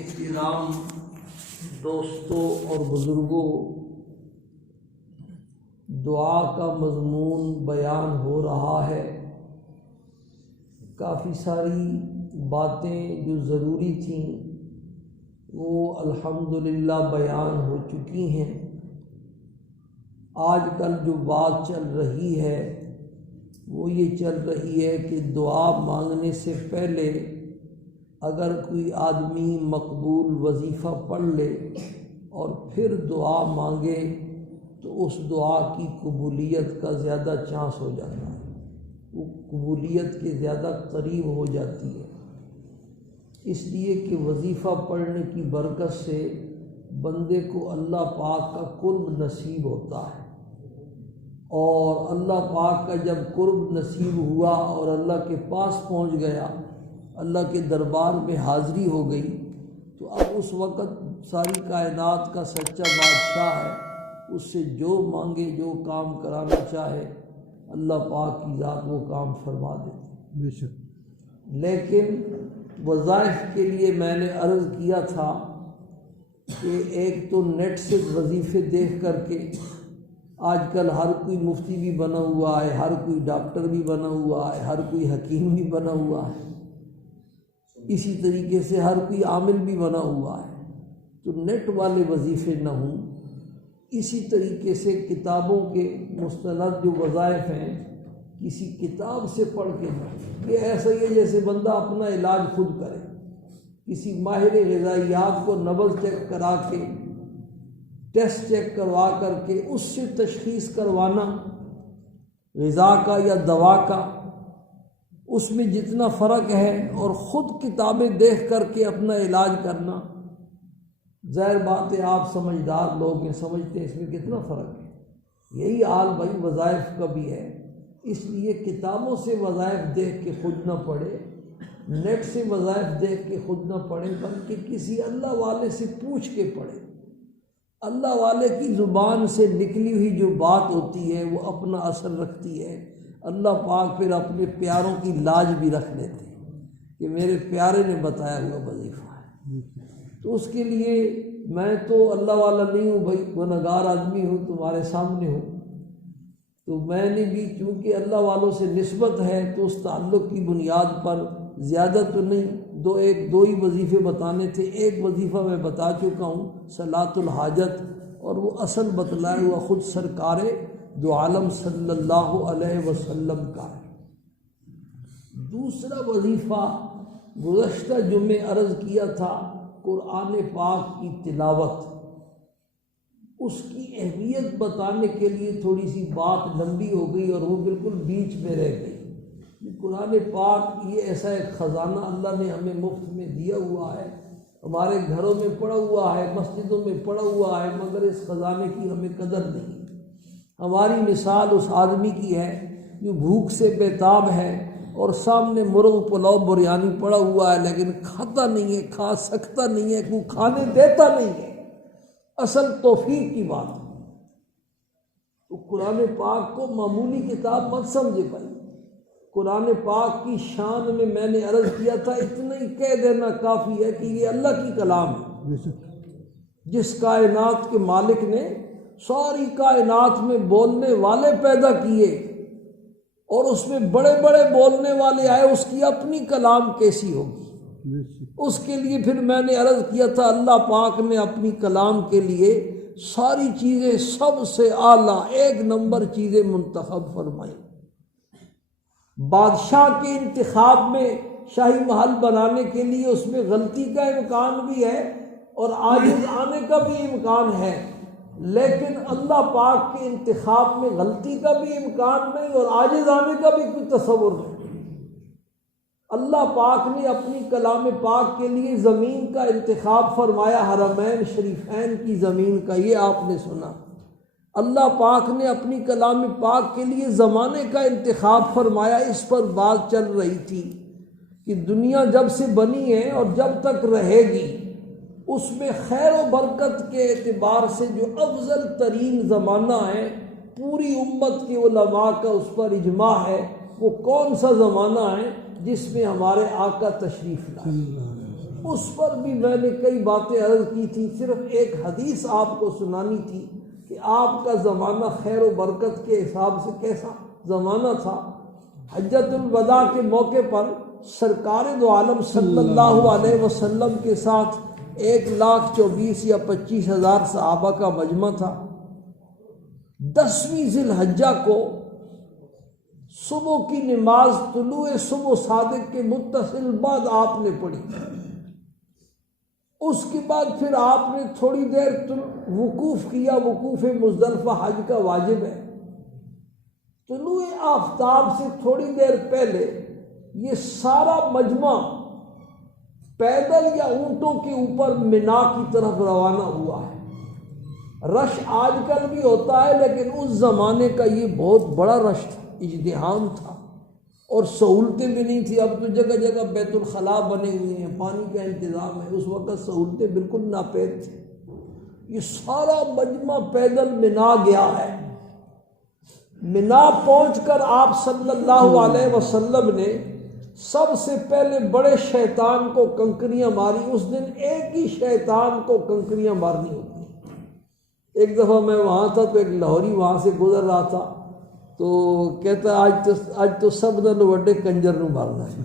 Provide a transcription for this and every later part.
احترام دوستوں اور بزرگوں، دعا کا مضمون بیان ہو رہا ہے۔ کافی ساری باتیں جو ضروری تھیں وہ الحمدللہ بیان ہو چکی ہیں۔ آج کل جو بات چل رہی ہے وہ یہ چل رہی ہے کہ دعا مانگنے سے پہلے اگر کوئی آدمی مقبول وظیفہ پڑھ لے اور پھر دعا مانگے تو اس دعا کی قبولیت کا زیادہ چانس ہو جاتا ہے، وہ قبولیت کے زیادہ قریب ہو جاتی ہے، اس لیے کہ وظیفہ پڑھنے کی برکت سے بندے کو اللہ پاک کا قرب نصیب ہوتا ہے، اور اللہ پاک کا جب قرب نصیب ہوا اور اللہ کے پاس پہنچ گیا، اللہ کے دربار میں حاضری ہو گئی، تو اب اس وقت ساری کائنات کا سچا بادشاہ ہے، اس سے جو مانگے جو کام کرانا چاہے اللہ پاک کی ذات وہ کام فرما دیتی بے شک۔ لیکن وظائف کے لیے میں نے عرض کیا تھا کہ ایک تو نیٹ سے وظیفے دیکھ کر کے آج کل ہر کوئی مفتی بھی بنا ہوا ہے، ہر کوئی ڈاکٹر بھی بنا ہوا ہے، ہر کوئی حکیم بھی بنا ہوا ہے، اسی طریقے سے ہر کوئی عامل بھی بنا ہوا ہے، تو نیٹ والے وظیفے نہ ہوں۔ اسی طریقے سے کتابوں کے مستند جو وظائف ہیں کسی کتاب سے پڑھ کے نہ، یہ ایسا ہی ہے جیسے بندہ اپنا علاج خود کرے، کسی ماہر غذائیات کو نبض چیک کرا کے، ٹیسٹ چیک کروا کر کے اس سے تشخیص کروانا غذا کا یا دوا کا، اس میں جتنا فرق ہے، اور خود کتابیں دیکھ کر کے اپنا علاج کرنا، ظاہر بات ہے آپ سمجھدار لوگ ہیں، سمجھتے ہیں اس میں کتنا فرق ہے۔ یہی حال بھائی وظائف کا بھی ہے، اس لیے کتابوں سے وظائف دیکھ کے خود نہ پڑھے، نیٹ سے وظائف دیکھ کے خود نہ پڑھے، بلکہ کسی اللہ والے سے پوچھ کے پڑھے۔ اللہ والے کی زبان سے نکلی ہوئی جو بات ہوتی ہے وہ اپنا اثر رکھتی ہے، اللہ پاک پھر اپنے پیاروں کی لاج بھی رکھ لیتے ہیں کہ میرے پیارے نے بتایا ہوا وظیفہ ہے۔ تو اس کے لیے میں تو اللہ والا نہیں ہوں بھائی، گنہگار آدمی ہوں، تمہارے سامنے ہوں، تو میں نے بھی چونکہ اللہ والوں سے نسبت ہے تو اس تعلق کی بنیاد پر زیادہ تو نہیں، دو ہی وظیفے بتانے تھے، ایک وظیفہ میں بتا چکا ہوں صلاۃ الحاجت، اور وہ اصل بتلایا ہوا خود سرکار دو عالم صلی اللہ علیہ وسلم کا ہے۔ دوسرا وظیفہ گزشتہ جمعے عرض کیا تھا، قرآن پاک کی تلاوت، اس کی اہمیت بتانے کے لیے تھوڑی سی بات لمبی ہو گئی اور وہ بالکل بیچ میں رہ گئی۔ قرآن پاک یہ ایسا ایک خزانہ اللہ نے ہمیں مفت میں دیا ہوا ہے، ہمارے گھروں میں پڑا ہوا ہے، مسجدوں میں پڑا ہوا ہے، مگر اس خزانے کی ہمیں قدر نہیں۔ ہماری مثال اس آدمی کی ہے جو بھوک سے بیتاب ہے اور سامنے مرغ پلاؤ بریانی پڑا ہوا ہے، لیکن کھاتا نہیں ہے، کھا سکتا نہیں ہے، کوئی کھانے دیتا نہیں ہے۔ اصل توفیق کی بات ہے۔ تو قرآن پاک کو معمولی کتاب مت سمجھے بھائی، قرآن پاک کی شان میں نے عرض کیا تھا اتنا ہی کہہ دینا کافی ہے کہ یہ اللہ کی کلام ہے، جس کائنات کے مالک نے ساری کائنات میں بولنے والے پیدا کیے اور اس میں بڑے بڑے بولنے والے آئے، اس کی اپنی کلام کیسی ہوگی؟ اس کے لیے پھر میں نے عرض کیا تھا اللہ پاک نے اپنی کلام کے لیے ساری چیزیں سب سے اعلیٰ ایک نمبر چیزیں منتخب فرمائیں۔ بادشاہ کے انتخاب میں شاہی محل بنانے کے لیے اس میں غلطی کا امکان بھی ہے اور عاجز آنے کا بھی امکان ہے، لیکن اللہ پاک کے انتخاب میں غلطی کا بھی امکان نہیں اور عاجز آنے کا بھی کوئی تصور نہیں۔ اللہ پاک نے اپنی کلام پاک کے لیے زمین کا انتخاب فرمایا، حرمین شریفین کی زمین کا، یہ آپ نے سنا۔ اللہ پاک نے اپنی کلام پاک کے لیے زمانے کا انتخاب فرمایا۔ اس پر بات چل رہی تھی کہ دنیا جب سے بنی ہے اور جب تک رہے گی اس میں خیر و برکت کے اعتبار سے جو افضل ترین زمانہ ہے، پوری امت کے علماء کا اس پر اجماع ہے، وہ کون سا زمانہ ہے؟ جس میں ہمارے آقا تشریف لائے۔ اس پر بھی میں نے کئی باتیں عرض کی تھی، صرف ایک حدیث آپ کو سنانی تھی کہ آپ کا زمانہ خیر و برکت کے حساب سے کیسا زمانہ تھا۔ حجۃ الوداع کے موقع پر سرکار دو عالم صلی اللہ علیہ وسلم کے ساتھ 1,24,000 یا 25,000 صحابہ کا مجمع تھا۔ 10ویں ذی الحجہ کو صبح کی نماز طلوع صبح صادق کے متصل بعد آپ نے پڑھی۔ اس کے بعد پھر آپ نے تھوڑی دیر وقوف کیا، وقوف مزدلفہ حج کا واجب ہے۔ طلوع آفتاب سے تھوڑی دیر پہلے یہ سارا مجمع پیدل یا اونٹوں کے اوپر مینا کی طرف روانہ ہوا ہے۔ رش آج کل بھی ہوتا ہے، لیکن اس زمانے کا یہ بہت بڑا رش تھا، اجتحام تھا، اور سہولتیں بھی نہیں تھی۔ اب تو جگہ جگہ بیت الخلاء بنے ہوئے ہیں، پانی کا انتظام ہے، اس وقت سہولتیں بالکل ناپید تھیں۔ یہ سارا مجمع پیدل مینا گیا ہے۔ مینا پہنچ کر آپ صلی اللہ علیہ وسلم نے سب سے پہلے بڑے شیطان کو کنکریاں ماری۔ اس دن ایک ہی شیطان کو کنکریاں مارنی ہوتی ہیں۔ ایک دفعہ میں وہاں تھا تو ایک لاہوری وہاں سے گزر رہا تھا، تو کہتا آج تو سب نے وڈے کنجر نو مارنا ہے۔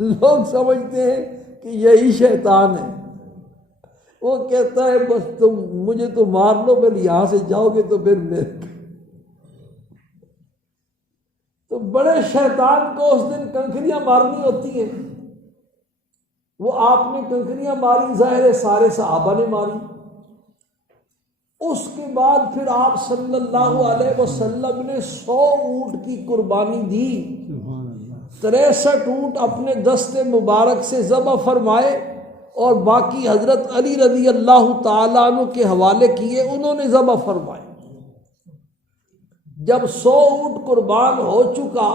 لوگ سمجھتے ہیں کہ یہی شیطان ہے۔ وہ کہتا ہے بس تم مجھے تو مار لو، پھر یہاں سے جاؤ گے تو پھر میرے تو بڑے شیطان کو اس دن کنکریاں مارنی ہوتی ہیں۔ وہ آپ نے کنکریاں ماری، ظاہر سارے صحابہ نے ماری۔ اس کے بعد پھر آپ صلی اللہ علیہ وسلم نے 100 اونٹ کی قربانی دی۔ 63 اونٹ اپنے دست مبارک سے ذبح فرمائے اور باقی حضرت علی رضی اللہ تعالیٰ عنہ کے حوالے کیے، انہوں نے ذبح فرمائے۔ جب 100 اونٹ قربان ہو چکا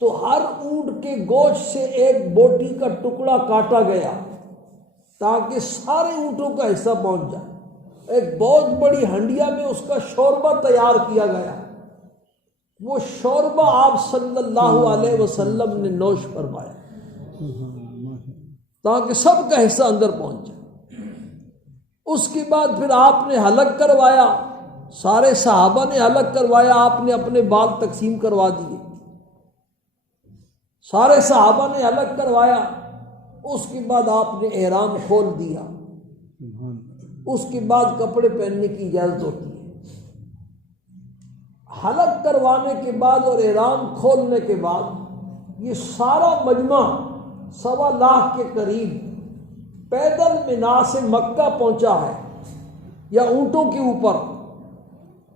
تو ہر اونٹ کے گوشت سے ایک بوٹی کا ٹکڑا کاٹا گیا تاکہ سارے اونٹوں کا حصہ پہنچ جائے۔ ایک بہت بڑی ہنڈیا میں اس کا شوربہ تیار کیا گیا۔ وہ شوربہ آپ صلی اللہ علیہ وسلم نے نوش فرمایا تاکہ سب کا حصہ اندر پہنچ جائے۔ اس کے بعد پھر آپ نے حلق کروایا، سارے صحابہ نے حلق کروایا، آپ نے اپنے بال تقسیم کروا دیے، سارے صحابہ نے حلق کروایا۔ اس کے بعد آپ نے احرام کھول دیا۔ اس کے بعد کپڑے پہننے کی اجازت ہوتی ہے۔ حلق کروانے کے بعد اور احرام کھولنے کے بعد یہ سارا مجمع 1.25 لاکھ کے قریب پیدل مینا سے مکہ پہنچا ہے یا اونٹوں کے اوپر۔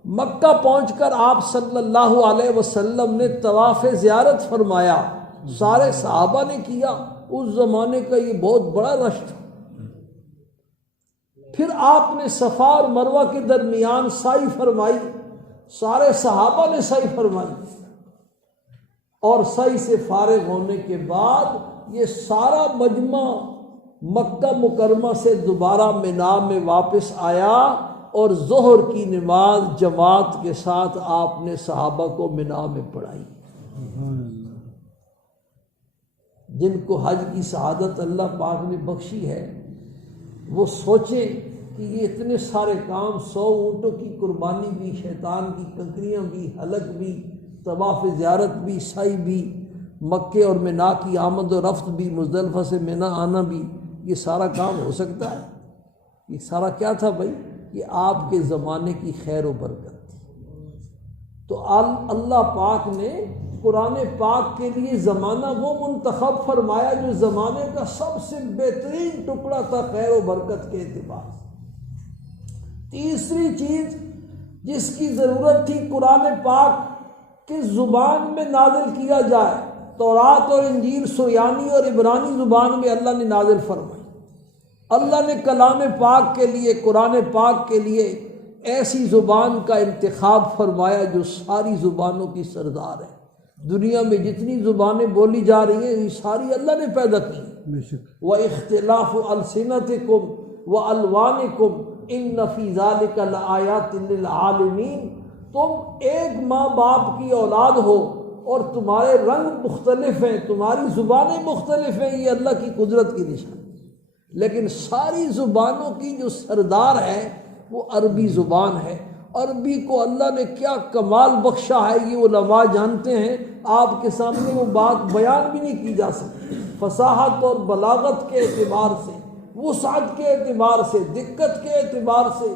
مکہ پہنچ کر آپ صلی اللہ علیہ وسلم نے طواف زیارت فرمایا، سارے صحابہ نے کیا۔ اس زمانے کا یہ بہت بڑا رش تھا۔ پھر آپ نے صفا اور مروہ کے درمیان سعی فرمائی، سارے صحابہ نے سعی فرمائی، اور سعی سے فارغ ہونے کے بعد یہ سارا مجمع مکہ مکرمہ سے دوبارہ مینا میں واپس آیا اور ظہر کی نماز جماعت کے ساتھ آپ نے صحابہ کو مینا میں پڑھائی۔ جن کو حج کی سعادت اللہ پاک نے بخشی ہے وہ سوچیں کہ یہ اتنے سارے کام، 100 اونٹوں کی قربانی بھی، شیطان کی کنکریاں بھی، حلق بھی، طواف زیارت بھی، سعی بھی، مکے اور مینا کی آمد و رفت بھی، مزدلفہ سے مینا آنا بھی، یہ سارا کام ہو سکتا ہے؟ یہ سارا کیا تھا بھائی؟ یہ آپ کے زمانے کی خیر و برکت تھی۔ تو اللہ پاک نے قرآن پاک کے لیے زمانہ وہ منتخب فرمایا جو زمانے کا سب سے بہترین ٹکڑا تھا خیر و برکت کے اعتبار سے۔ تیسری چیز جس کی ضرورت تھی، قرآن پاک کس زبان میں نازل کیا جائے۔ تورات اور انجیل سریانی اور عبرانی زبان میں اللہ نے نازل فرمائی۔ اللہ نے کلام پاک کے لیے، قرآن پاک کے لیے ایسی زبان کا انتخاب فرمایا جو ساری زبانوں کی سردار ہے۔ دنیا میں جتنی زبانیں بولی جا رہی ہیں یہ ساری اللہ نے پیدا کی۔ وَاخْتِلَافُ أَلْسِنَتِكُمْ وَأَلْوَانِكُمْ إِنَّ فِي ذَلِكَ لَآيَاتٍ لِلْعَالِمِينَ۔ تم ایک ماں باپ کی اولاد ہو، اور تمہارے رنگ مختلف ہیں، تمہاری زبانیں مختلف ہیں، یہ اللہ کی قدرت کی نشانی۔ لیکن ساری زبانوں کی جو سردار ہے وہ عربی زبان ہے۔ عربی کو اللہ نے کیا کمال بخشا ہے یہ علماء جانتے ہیں، آپ کے سامنے وہ بات بیان بھی نہیں کی جا سکتی۔ فصاحت اور بلاغت کے اعتبار سے، وسعت کے اعتبار سے، دقت کے اعتبار سے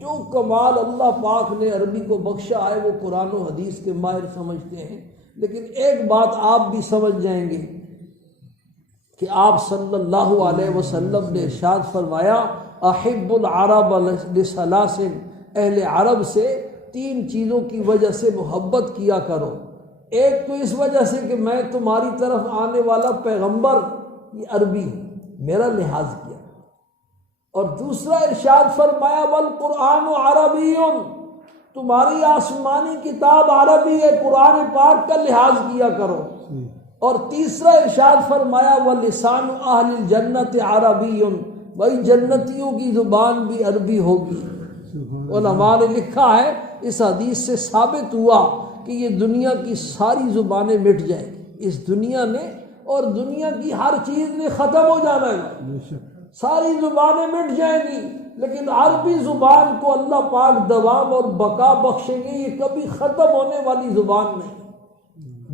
جو کمال اللہ پاک نے عربی کو بخشا ہے وہ قرآن و حدیث کے ماہر سمجھتے ہیں۔ لیکن ایک بات آپ بھی سمجھ جائیں گے کہ آپ صلی اللہ علیہ وسلم نے ارشاد فرمایا احب العرب لثلاث، اہل عرب سے 3 چیزوں کی وجہ سے محبت کیا کرو۔ ایک تو اس وجہ سے کہ میں تمہاری طرف آنے والا پیغمبر یہ عربی ہوں، میرا لحاظ کیا، اور دوسرا ارشاد فرمایا والقرآن عربی، تمہاری آسمانی کتاب عربی ہے، قرآن پاک کا لحاظ کیا کرو، اور تیسرا ارشاد فرمایا وَلِسَانُ أَهْلِ الْجَنَّةِ عَرَبِيٌّ، بھائی جنتیوں کی زبان بھی عربی ہوگی۔ علماء نے لکھا ہے اس حدیث سے ثابت ہوا کہ یہ دنیا کی ساری زبانیں مٹ جائیں گی، اس دنیا نے اور دنیا کی ہر چیز نے ختم ہو جانا ہے، ساری زبانیں مٹ جائیں گی، لیکن عربی زبان کو اللہ پاک دوام اور بقا بخشیں گے، یہ کبھی ختم ہونے والی زبان نہیں،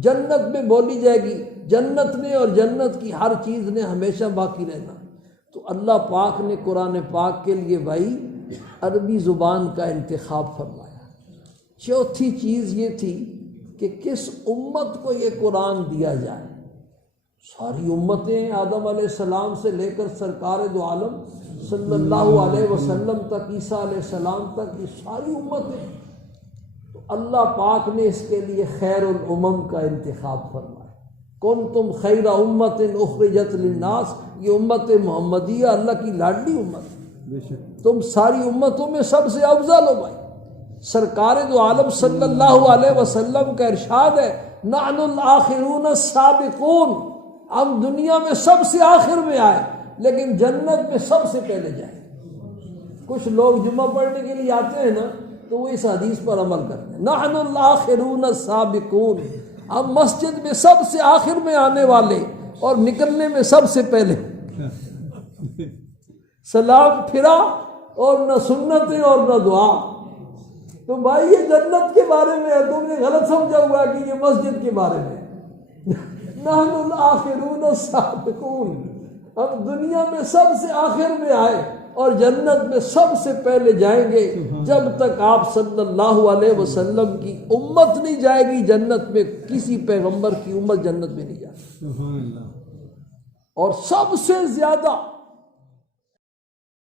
جنت میں بولی جائے گی، جنت نے اور جنت کی ہر چیز نے ہمیشہ باقی رہنا۔ تو اللہ پاک نے قرآن پاک کے لیے بھائی عربی زبان کا انتخاب فرمایا۔ چوتھی چیز یہ تھی کہ کس امت کو یہ قرآن دیا جائے۔ ساری امتیں آدم علیہ السلام سے لے کر سرکار دو عالم صلی اللہ علیہ وسلم تک، عیسیٰ علیہ السلام تک، یہ ساری امتیں، تو اللہ پاک نے اس کے لیے خیر الامم کا انتخاب فرمایا۔ کنتم خیر امت اخرجت للناس، یہ امت محمدیہ اللہ کی لاڈلی امت ہے، تم ساری امتوں میں سب سے افضل ہو بھائی۔ سرکار دو عالم صلی اللہ علیہ وسلم کا ارشاد ہے نحن الآخرون السابقون، ہم دنیا میں سب سے آخر میں آئے لیکن جنت میں سب سے پہلے جائیں۔ کچھ لوگ جمعہ پڑھنے کے لیے آتے ہیں نا تو وہ اس حدیث پر عمل کرتے ہیں، نحن الآخرون السابقون، ہم مسجد میں سب سے آخر میں آنے والے اور نکلنے میں سب سے پہلے۔ سلام پھرا اور نہ سنتیں اور نہ دعا۔ تو بھائی یہ جنت کے بارے میں ہے، تم نے غلط سمجھا ہوا کہ یہ مسجد کے بارے میں۔ نحن الآخرون السابقون، ہم دنیا میں سب سے آخر میں آئے اور جنت میں سب سے پہلے جائیں گے، جب تک آپ صلی اللہ علیہ وسلم کی امت نہیں جائے گی جنت میں، کسی پیغمبر کی امت جنت میں نہیں جائے گی۔ اور سب سے زیادہ